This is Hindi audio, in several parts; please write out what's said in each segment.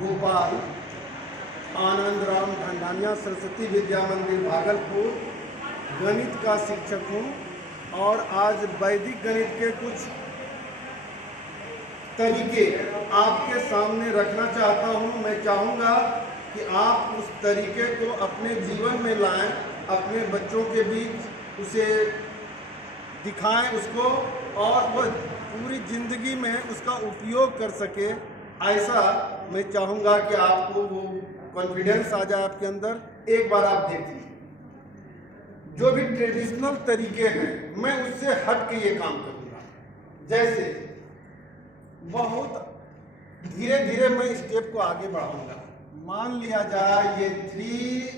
गोपाल, आनंद राम ढंडानिया, सरस्वती विद्या मंदिर भागलपुर गणित का शिक्षक हूँ और आज वैदिक गणित के कुछ तरीके आपके सामने रखना चाहता हूँ। मैं चाहूँगा कि आप उस तरीके को अपने जीवन में लाएं, अपने बच्चों के बीच उसे दिखाएं उसको, और वह पूरी ज़िंदगी में उसका उपयोग कर सके। ऐसा मैं चाहूँगा कि आपको वो कॉन्फिडेंस आ जाए आपके अंदर। एक बार आप देख लीजिए, जो भी ट्रेडिशनल तरीके हैं मैं उससे हट के ये काम करूँगा। जैसे बहुत धीरे धीरे मैं स्टेप को आगे बढ़ाऊँगा। मान लिया जाए ये 3,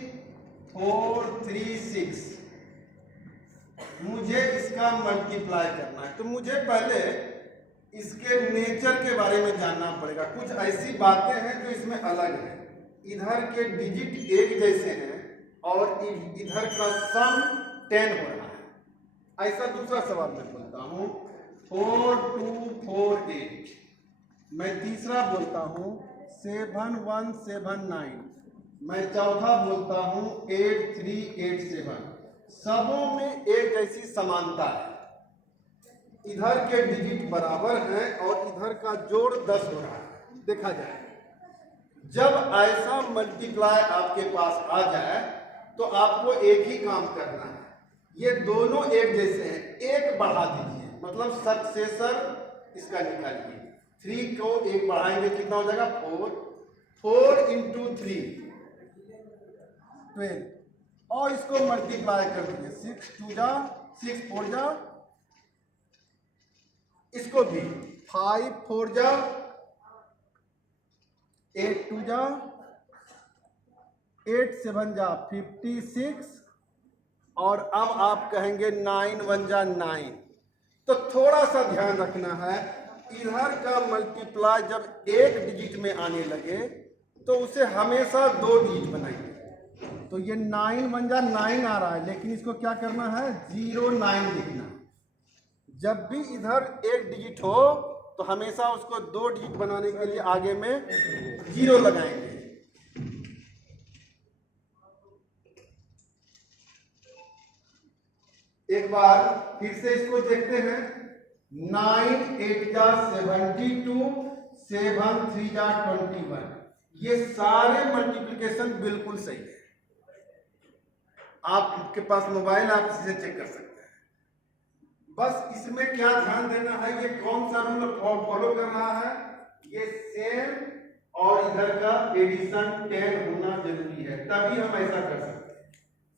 4, 3, 6, मुझे इसका मल्टीप्लाई करना है, तो मुझे पहले इसके नेचर के बारे में जानना पड़ेगा। कुछ ऐसी बातें हैं जो इसमें अलग है। इधर के डिजिट एक जैसे हैं और इधर का सम 10 हो रहा है। ऐसा दूसरा सवाल मैं बोलता हूँ 4, 2, 4, 8। मैं तीसरा बोलता हूँ 7, 1, 7, 9। मैं चौथा बोलता हूँ 8, 3, 8, 7। सबों में एक जैसी समानता है। इधर के डिजिट बराबर हैं और इधर का जोड़ 10 हो रहा है। देखा जाए, जब ऐसा मल्टीप्लाई आपके पास आ जाए तो आपको एक ही काम करना है। ये दोनों एक जैसे हैं, एक बढ़ा दीजिए, मतलब सक्सेसर इसका निकालिए। 3 को एक बढ़ाएंगे कितना हो जाएगा 4, 4 into 3 12, और इसको मल्टीप्लाई कर दीजिए। 6 2 जा 6 4 जा, इसको भी 5 4 जा 8 2 जा 8 7 जा 56, और अब आप कहेंगे 9 1 जा 9। तो थोड़ा सा ध्यान रखना है, इधर का मल्टीप्लाई जब एक डिजिट में आने लगे तो उसे हमेशा 2 डिजिट बनाएंगे। तो ये 9 1 जा 9 आ रहा है, लेकिन इसको क्या करना है 0 9 लिखना। जब भी इधर एक डिजिट हो तो हमेशा उसको 2 डिजिट बनाने के लिए आगे में 0 लगाएंगे। एक बार फिर से इसको देखते हैं। 9 8 जा 72, 7 3 जा 21। ये सारे मल्टीप्लिकेशन बिल्कुल सही है। आपके पास मोबाइल, आप इसे चेक कर सकते हैं। बस इसमें क्या ध्यान देना है, ये कौन सा रूल फॉलो कर रहा है, ये सेम और इधर का एडिशन 10 होना जरूरी है, तभी हम ऐसा कर सकते हैं।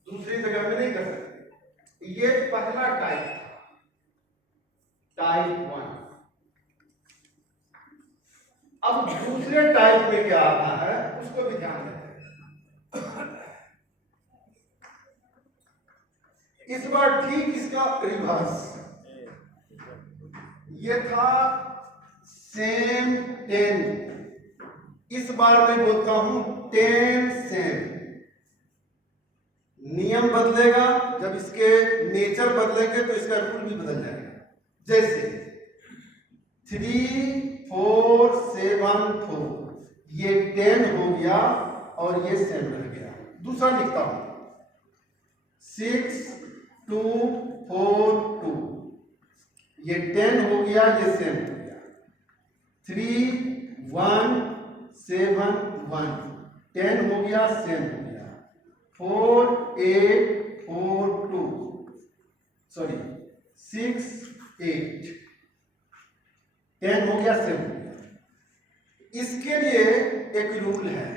दूसरी जगह में नहीं कर सकते। ये पहला टाइप, टाइप 1। अब दूसरे टाइप में क्या आता है उसको भी ध्यान देते हैं। इस बार ठीक इसका रिवर्स। ये था सेम 10, इस बार मैं बोलता हूं 10 सेम। नियम बदलेगा, जब इसके नेचर बदलेंगे तो इसका रूल भी बदल जाएगा। जैसे 3 4 7 4, ये 10 हो गया और ये सेम रह गया। दूसरा लिखता हूं 6 2 4 2, ये 10 हो गया, ये सेम हो गया। 3 1 7 1, 10 हो गया, सेम हो गया। 4 8 4 2, सॉरी 6 8, 10 हो गया, सेम हो गया। इसके लिए एक रूल है,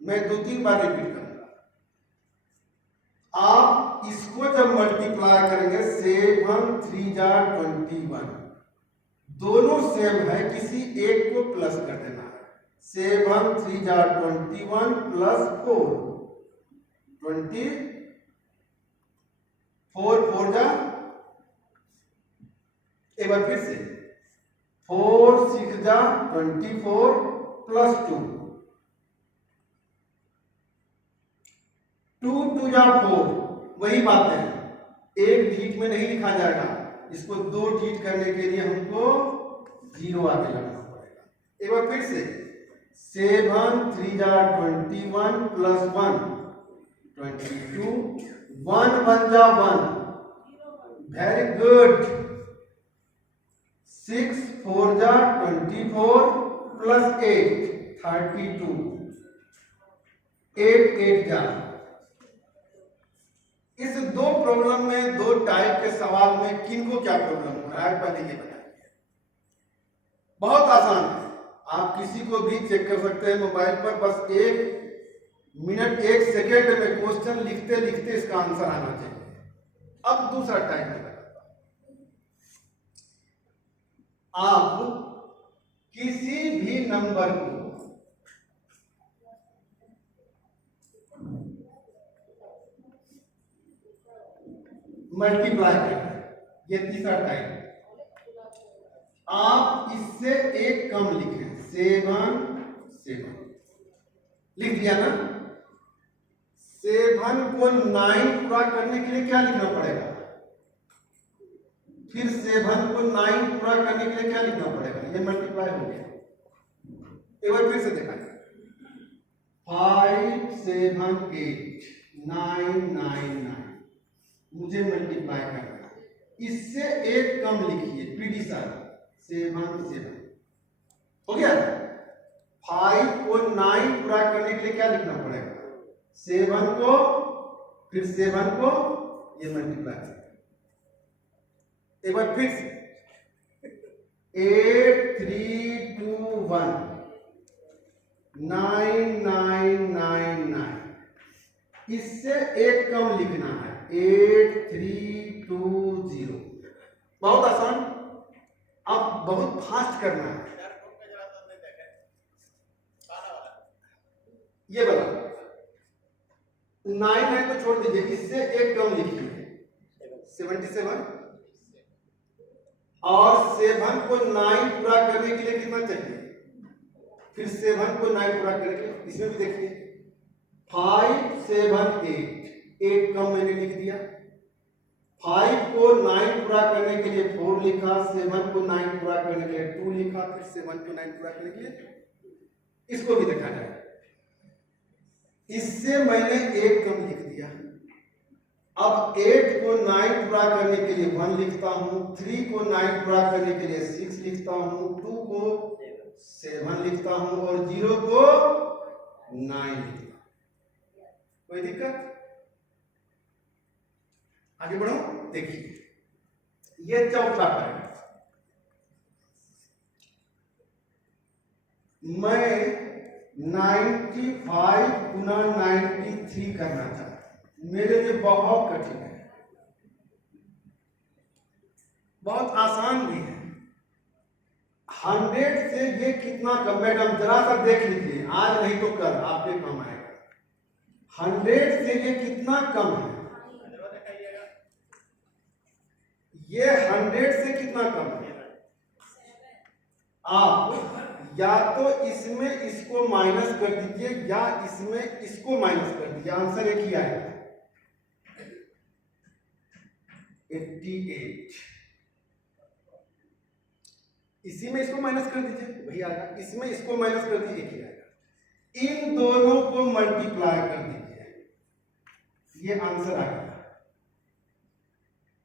मैं 2-3 बार रिपीट करूंगा। आप इसको जब मल्टीप्लाई करेंगे 7 3 जा 21, दोनों सेम है, किसी एक को प्लस कर देना है। 7 3 जा 21 प्लस 4 20, 4 4 जा, एक बार फिर से 4 6 जा 24 प्लस 2 2 2 जा 4। वही बात है, एक डिजिट में नहीं लिखा जाएगा, इसको 2 डिजिट करने के लिए हमको 0 आगे लगाना पड़ेगा। एक बार फिर से 7 3 जा 21 प्लस 1 22 1 1 जा 1 वेरी गुड 6 4 जा 24 प्लस 8 32 8 8 जा। इस दो प्रॉब्लम में, दो टाइप के सवाल में किनको क्या प्रॉब्लम हो रहा है पहले ये बताइए। बहुत आसान है, आप किसी को भी चेक कर सकते हैं मोबाइल पर, बस 1 मिनट 1 सेकेंड में क्वेश्चन लिखते लिखते इसका आंसर आना चाहिए। अब दूसरा टाइप में बताता हूं, आप किसी भी नंबर को मल्टीप्लाई करना है, ये तीसरा टाइप। आप इससे एक कम लिखें, 7 7 लिख दिया ना। 7 को 9 पूरा करने के लिए क्या लिखना पड़ेगा, फिर 7 को 9 पूरा करने के लिए क्या लिखना पड़ेगा, ये मल्टीप्लाई हो गया। एक बार फिर से देखा जाए, 5 7 8 9 9 9, मुझे मल्टीप्लाई करना है, इससे एक कम लिखिए, पीडी सर 7 7 हो गया। 5 को 9 पूरा करने के लिए क्या लिखना पड़ेगा, 7 को फिर 7 को ये मल्टीप्लाई। एक बार फिर से 8 3 2 1 9 9 9 9, इससे एक कम लिखना है, 8 3 2 0। बहुत आसान, अब बहुत फास्ट करना है। ये वाला 9 है तो छोड़ दीजिए, इससे एक कम लिखिए 77, और 7 को 9 पूरा करने के लिए कितना चाहिए, फिर 7 को 9 पूरा करने के लिए, इसमें भी देखिए 5 7 8, एक कम मैंने लिख दिया। 5 को 9 पूरा करने के लिए 4 लिखा, 7 को 9 पूरा करने के लिए 2 लिखा, फिर 7 को 9 पूरा करने के लिए। इसको भी देखा जाए, इससे मैंने एक कम लिख दिया। अब 8 को 9 पूरा करने के लिए 1 लिखता हूं, 3 को 9 पूरा करने के लिए 6 लिखता हूं, 2 को 7 लिखता हूं, और 0 को 9 लिखता हूं। कोई दिक्कत? आगे बढ़ो, देखिए ये चौथा पॉइंट, मैं 95 गुना 93 करना चाहता हूं, मेरे लिए बहुत कठिन है, बहुत आसान भी है। 100 से ये कितना कम, मैडम जरा सा देख लीजिए, आज नहीं तो कल आपके काम आएगा। 100 से ये कितना कम है, ये 100 से कितना कम है। आप या तो इसमें इसको माइनस कर दीजिए, या इसमें इसको माइनस कर दीजिए, आंसर एक ही आएगा 88। इसी में इसको माइनस कर दीजिए, वही आएगा, इसमें इसको माइनस कर दीजिए, एक ही आएगा। इन दोनों को मल्टीप्लाई कर दीजिए, ये आंसर आ गया।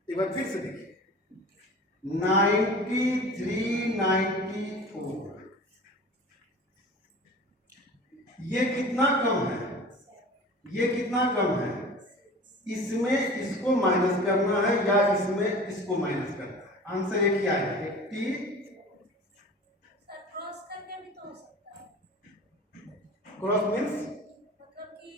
एक बार फिर से देखिए, 93 94, ये कितना कम है, ये कितना कम है, इसमें इसको माइनस करना है या इसमें इसको माइनस करना है, आंसर एक ही आएगा 80। क्रॉस करके भी तो हो सकता है। क्रॉस मींस मतलब कि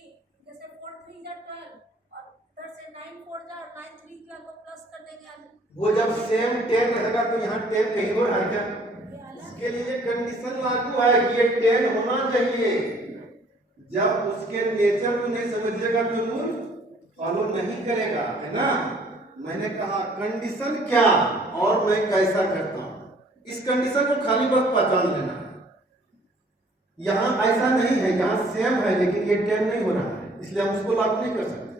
जैसे 4 3 जा 12 और इधर से 9 4 जा और 9 3 जा को प्लस कर देंगे। वो जब सेम 10 रहेगा तो यहाँ 10 कहीं हो रहा है क्या, इसके लिए कंडीशन लागू है कि ये 10 होना चाहिए। जब उसके नेचर को नहीं समझिएगा तो रूल फॉलो नहीं करेगा, है ना। मैंने कहा कंडीशन क्या और मैं कैसा करता हूं, इस कंडीशन को खाली बस पहचान लेना है। यहां ऐसा नहीं है, यहां सेम है लेकिन ये 10 नहीं हो रहा है, इसलिए हम उसको लागू नहीं कर सकते।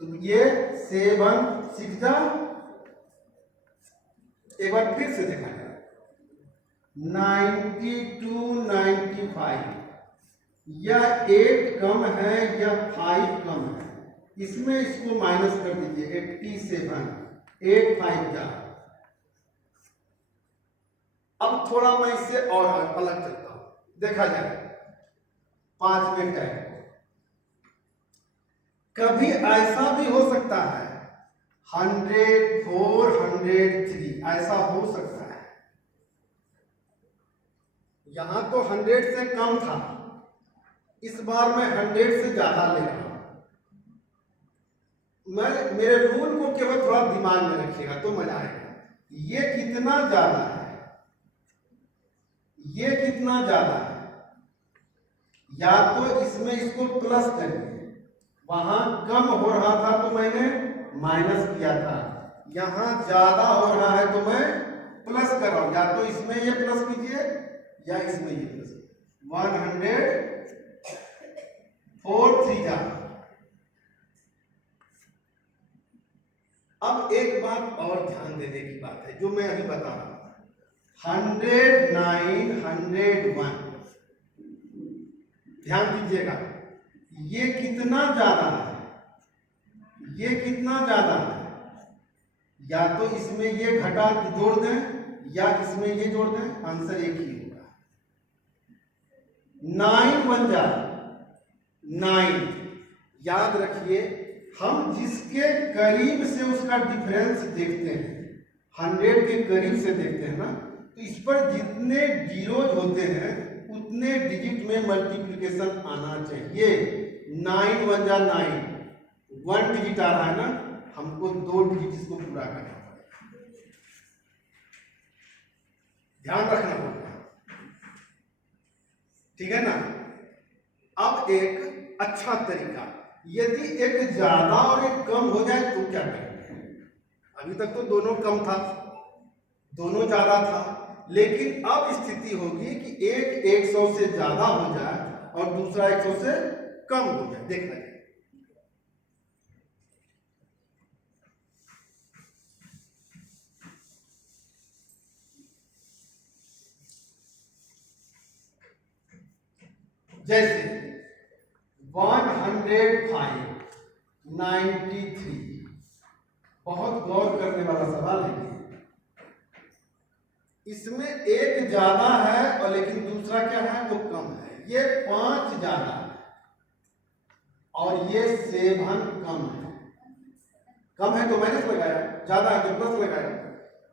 तो ये 7 6 जा, एक बार फिर से देखा जाए 92 94 5 या 8 कम है या 5 कम है, इसमें इसको माइनस कर दीजिए 87, 8 5 जा। अब थोड़ा मैं इससे और अलग चलता हूं, देखा जाए 5 में टाइप। कभी ऐसा भी हो सकता है 104 103, ऐसा हो सकता है। यहां तो 100 से कम था, इस बार मैं 100 से ज्यादा ले रहा हूं। मैं मेरे रूल को केवल थोड़ा दिमाग में रखिएगा तो मजा आएगा। ये कितना ज्यादा है, ये कितना ज्यादा है, या तो इसमें इसको प्लस करिए, वहां कम हो रहा था तो मैंने माइनस किया था, यहां ज्यादा हो रहा है तो मैं प्लस कर रहा हूं। या तो इसमें ये प्लस कीजिए या इसमें ये प्लस। 104 3 जा। अब एक बात और ध्यान देने की बात है जो मैं अभी बता रहा हूं, 109 101, ध्यान दीजिएगा, ये कितना ज्यादा है, ये कितना ज्यादा है। या तो इसमें ये घटा जोड़ दें या इसमें ये जोड़ दें, आंसर एक ही होगा। 9 1 जा 9। याद रखिए, हम जिसके करीब से उसका डिफरेंस देखते हैं, 100 के करीब से देखते हैं ना, तो इस पर जितने जीरोज होते हैं उतने डिजिट में मल्टीप्लिकेशन आना चाहिए। 9 1 जा 9, 1 डिजिट आ रहा है ना, हमको 2 डिजिट इसको पूरा करना पड़ेगा, ध्यान रखना पड़ेगा, ठीक है ना। अब एक अच्छा तरीका, यदि एक ज्यादा और एक कम हो जाए तो क्या करेंगे? अभी तक तो दोनों कम था, दोनों ज्यादा था, लेकिन अब स्थिति होगी कि एक 100 से ज्यादा हो जाए और दूसरा 100 से कम हो जाए। देखना है, जैसे 105 93, बहुत गौर करने वाला सवाल है। इसमें एक ज्यादा है और लेकिन दूसरा क्या है, वो कम है। ये 5 ज्यादा है और ये 7 कम है। कम है तो माइनस लगाया, ज्यादा है तो प्लस लगाया।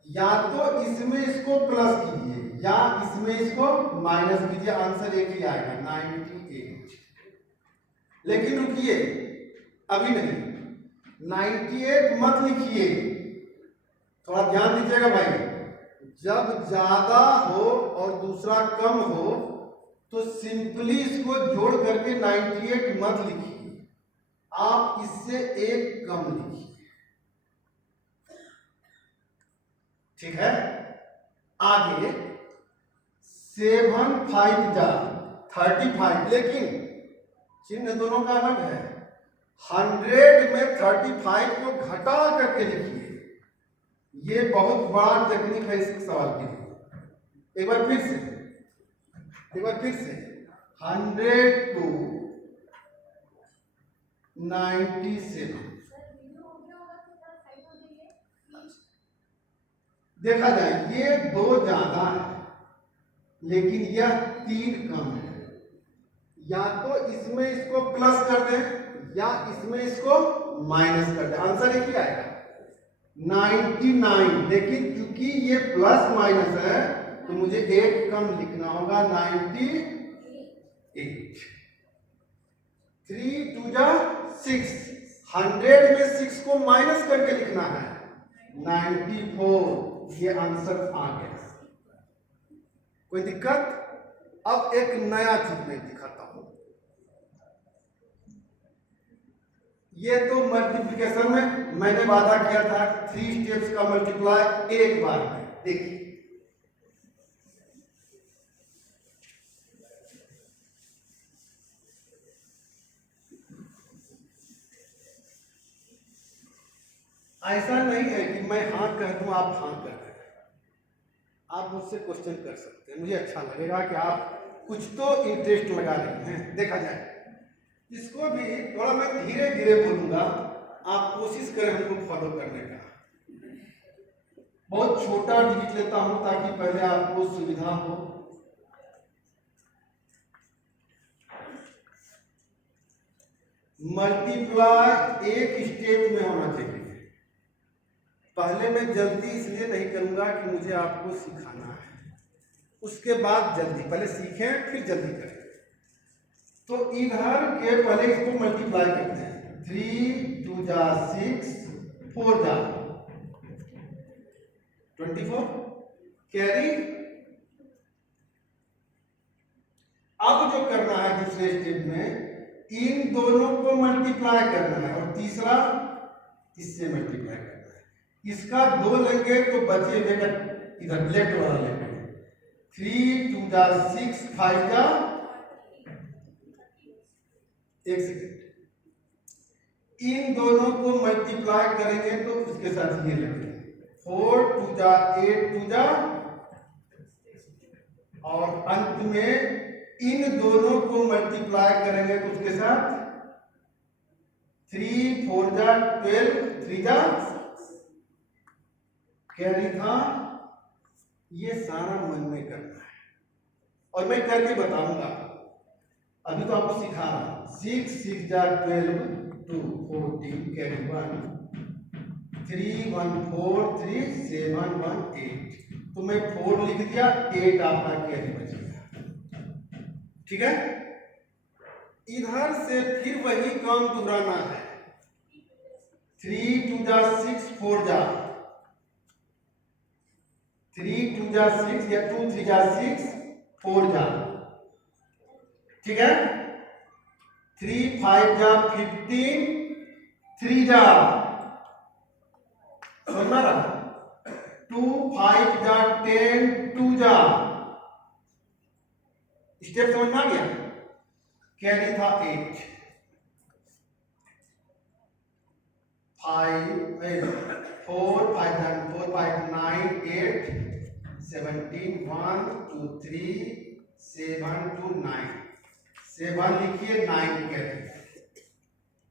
या तो इसमें इसको प्लस कीजिए या इसमें इसको माइनस कीजिए, आंसर एक ही आएगा 98। लेकिन रुकिए, अभी नहीं, 98 मत लिखिए, थोड़ा ध्यान दीजिएगा भाई। जब ज्यादा हो और दूसरा कम हो तो सिंपली इसको जोड़ करके 98 मत लिखिए, आप इससे एक कम लिखिए, ठीक है। आगे 7 5 जा 35, लेकिन चिन्ह दोनों का अलग है। 100 में 35 को घटा करके लिखिए, ये बहुत बड़ा टेक्निक है इस सवाल के लिए। एक बार फिर से 100 to 97। देखा जाए ये 2 ज्यादा है लेकिन यह 3 कम है। या तो इसमें इसको प्लस कर दें या इसमें इसको माइनस कर दें, आंसर एक ही आएगा 99। लेकिन क्योंकि ये प्लस माइनस है तो मुझे 1 कम लिखना होगा 98। 3 2 जा 6, 100 में 6 को माइनस करके लिखना है 94। ये आंसर आ गया, कोई दिक्कत? अब एक नया चीज मैं दिखाता हूं। ये तो मल्टीप्लिकेशन में मैंने वादा किया था 3 स्टेप्स का मल्टीप्लाई एक बार में। देखिए ऐसा नहीं है कि मैं हाँ कह दूं आप हाँ कर दें। आप मुझसे क्वेश्चन कर सकते हैं, मुझे अच्छा लगेगा कि आप कुछ तो इंटरेस्ट लगा रही हैं, देखा जाए। इसको भी थोड़ा मैं धीरे धीरे बोलूंगा, आप कोशिश करें हमको फॉलो करने का। बहुत छोटा डिजिट लेता हूं ताकि पहले आपको सुविधा हो। मल्टीप्लाई एक स्टेप में होना चाहिए। पहले मैं जल्दी इसलिए नहीं करूंगा कि मुझे आपको सिखाना है, उसके बाद जल्दी, पहले सीखें फिर जल्दी करें। तो इधर के पहले इसको मल्टीप्लाई करते हैं। 3 2 जा 6, 4 जा 24, कैरी। अब जो करना है दूसरे स्टेप में, इन दोनों को मल्टीप्लाई करना है और तीसरा इससे मल्टीप्लाई करना है। इसका 2 लेंगे तो बचे हुए का इधर लेफ्ट वाला लेंगे। 3 2 जा 6, 5 जा, एक सेकेंड, इन दोनों को मल्टीप्लाई करेंगे तो उसके साथ ये लेंगे। 4 2 जा 8, 2 जा, और अंत में इन दोनों को मल्टीप्लाई करेंगे तो उसके साथ 3 4 जा 12, 3 जा, कैरी था। ये सारा मन में करना है और मैं करके बताऊंगा। अभी तो आपको सिखा रहा हूं। 6 6 जा 12, 2 14, कैरी 1, 3 1 4 3 7 1 8। तो मैं 4 लिख दिया, 8 आपका कैरी बच गया। ठीक है, इधर से फिर वही काम दोहराना है। 3 2 जा 6, 4 जा, 3 2 जा 6 या 2 3 जा 6, 4 जा। ठीक है, 3 5 जा 15, 3 जा, समझ में आ रहा? 2 5 जा 10, 2 जा। स्टेप समझ में आ गया? कैरी था 8, 5 4 5 जा 4 5 9 8 17 1 2 3 7 2 9, 7 लिखिए, 9 कैरी।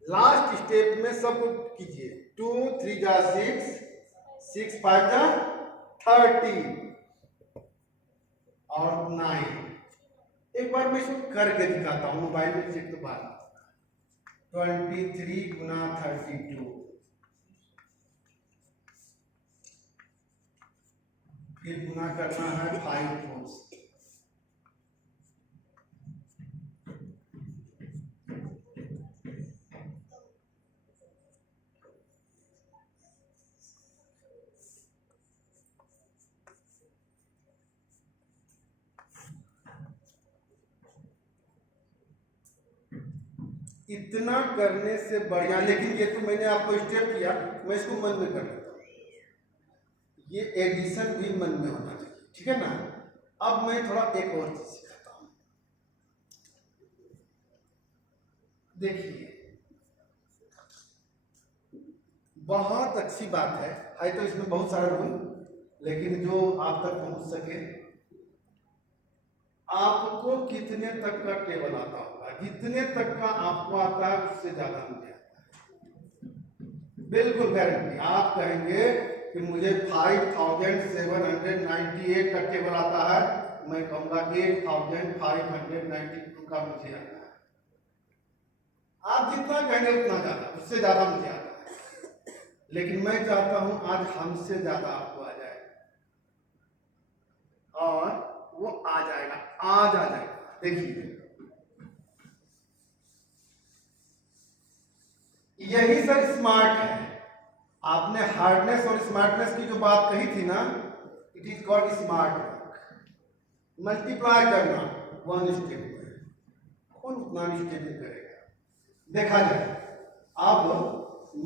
लास्ट स्टेप में सब कीजिए। 2 3 जा 6, 6 5 जा 30 और 9। एक बार मैं इसको करके दिखाता हूं, मोबाइल में चेक तो बात। 23 गुना 32, फिर गुना करना है 5 4 से। इतना करने से बढ़िया, लेकिन ये तो मैंने आपको स्टेप किया, मैं इसको मन में कर लेता हूं। ये एडिशन भी मन में होना चाहिए, ठीक है ना। अब मैं थोड़ा एक और चीज सिखाता हूं। देखिए, बहुत अच्छी बात है तो इसमें बहुत सारे रूल, लेकिन जो आप तक पहुंच सके। आपको कितने तक का टेबल आता होगा? जितने तक का आपको आता है उससे ज्यादा मुझे आता है, बिल्कुल गारंटी। आप कहेंगे कि मुझे 5798 का टेबल आता है, मैं कहूंगा 8592 का मुझे आता है। आप जितना कहेंगे उतना ज्यादा, उससे ज्यादा मुझे आता है। लेकिन मैं चाहता हूं आज हमसे ज्यादा आपको आ जाए, और वो आ जाएगा, आज आ जाएगा। देखिए, यही सर स्मार्ट है। आपने हार्डनेस और स्मार्टनेस की जो बात कही थी ना, it is called smart work. Multiply करना 1 स्टेप में, कौन उतना स्टेप में करेगा? देखा जाए। अब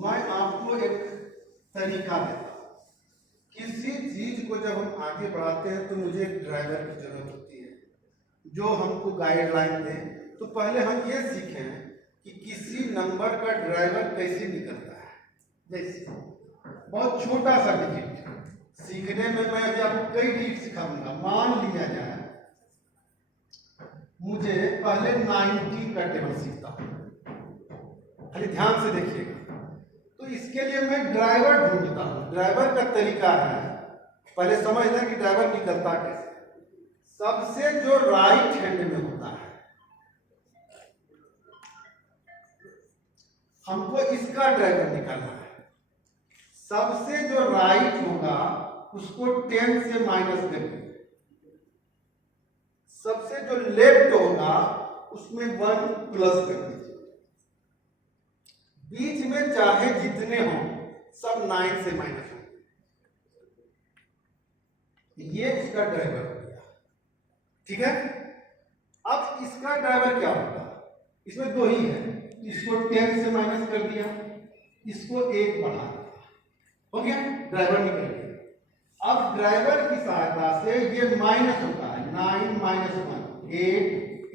मैं आपको एक तरीका देता हूं। किसी चीज को जब हम आगे बढ़ाते हैं तो मुझे एक ड्राइवर की जरूरत होती है जो हमको गाइडलाइन दे। तो पहले हम ये सीखें कि किसी नंबर का ड्राइवर कैसे निकलता है। जैसे बहुत छोटा सा डिजिट सीखने में मैं अभी आपको कई डिजिट सिखाऊंगा। मान लिया जाए मुझे पहले 90 का टेबल सीखता हूं, खाली ध्यान से देखिएगा। तो इसके लिए मैं ड्राइवर ढूंढता हूं। ड्राइवर का तरीका है, पहले समझ लें कि ड्राइवर निकलता कैसे। सबसे जो राइट हैंड में होता है, हमको इसका ड्राइवर निकालना है। सबसे जो राइट होगा उसको 10 से माइनस करिए, सबसे जो लेफ्ट होगा उसमें 1 प्लस कर दीजिए। बीच में चाहे जितने हो सब 9 से माइनस हो। ये इसका ड्राइवर हो गया, ठीक है। अब इसका ड्राइवर क्या होगा, इसमें दो ही है, इसको 10 से माइनस कर दिया, इसको 1 बढ़ा दिया, हो गया, ड्राइवर निकल गया। अब ड्राइवर की सहायता से ये माइनस होता है, 9 माइनस 1 8,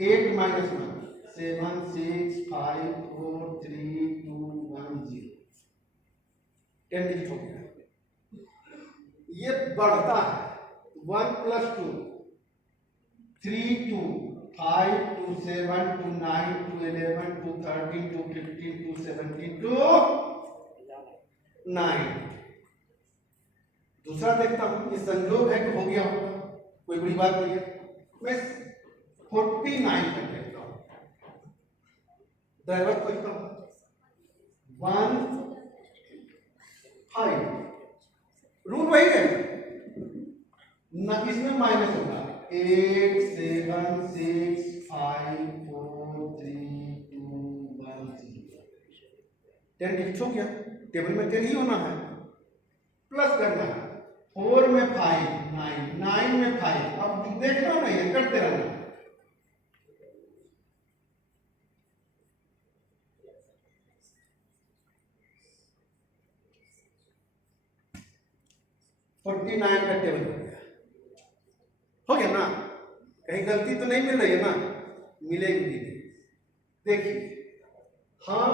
8 माइनस 1 7 6 5 4 3 2 1 0, 10 डिजिट हो गया। ये बढ़ता है, 1 प्लस 2 3 2 5 2 7 2 9 2 11 2 13 2 15 2 17 2 9। दूसरा देखता हूं, ये संयोग है कि हो गया होगा, कोई बड़ी बात नहीं है। मैं 49 तक देखता हूं, ड्राइवर खोजता हूं, 1 5, रूल वही है ना, इसमें माइनस होगा, 8 7 6 5 4 3 2 1 0, 10 डिजिट हो गया। टेबल में 10 ही होना है, प्लस करना है, 4 में 5 9, 9 में 5, अब देखना नहीं है, करते रहना। फोर्टी 49 का टेबल हो गया ना, कहीं गलती तो नहीं मिल रही है ना, मिलेगी भी नहीं। देखिए, हम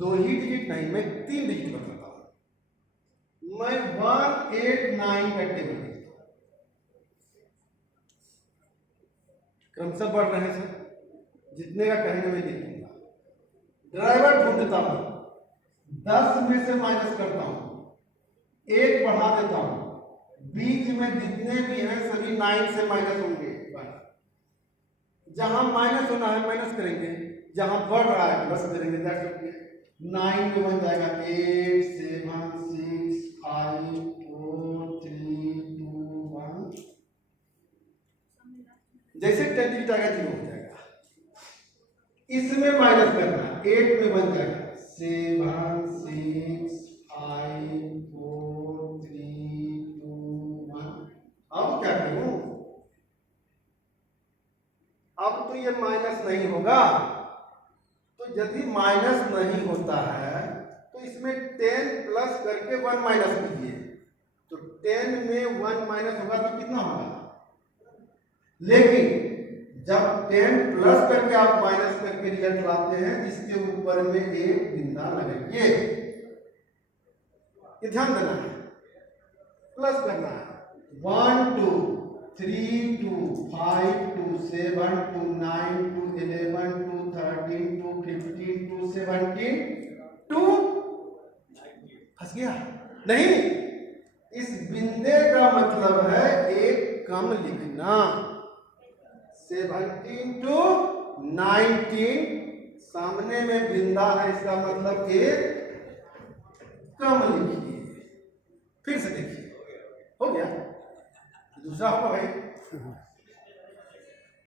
2 ही डिजिट नहीं, मैं 3 डिजिट बताता हूं। मैं 189 का टेबल लिखता हूं, क्रमशः बढ़ रहे हैं सर, जितने का कहेंगे मैं लिख दूंगा। ड्राइवर ढूंढता हूं, 10 में से माइनस करता हूं, 1 बढ़ा देता हूं, बीच में जितने भी हैं सभी 9 से माइनस होंगे। जहां माइनस होना है माइनस करेंगे, जहां बढ़ रहा है प्लस करेंगे। 9 में बन जाएगा 8 7 6 5 4 3 2 1, जैसे 10 डिजिट आएगा 0 हो जाएगा। इसमें माइनस करना, 8 में बन जाएगा 7 6 5 4 3 2 1। अब क्या करूं, अब तो ये माइनस नहीं होगा, तो यदि माइनस नहीं होता है तो इसमें 10 प्लस करके 1 माइनस कीजिए, तो 10 में 1 माइनस होगा तो कितना होगा। लेकिन जब 10 प्लस करके आप माइनस करके रिजल्ट लाते हैं, इसके ऊपर में एक बिंदा लगाइए, ये ध्यान देना है, प्लस करना है। 1 2 3 2 5 2 7 2 9 2 11 2 13 2 15 2 17 2, फंस गया नहीं। इस बिंदे का मतलब है एक कम लिखना, 17 to 19, सामने में बिंदा है, इसका मतलब एक कम लिखिए। फिर से देखिए, हो गया, दूसरा होगा भाई।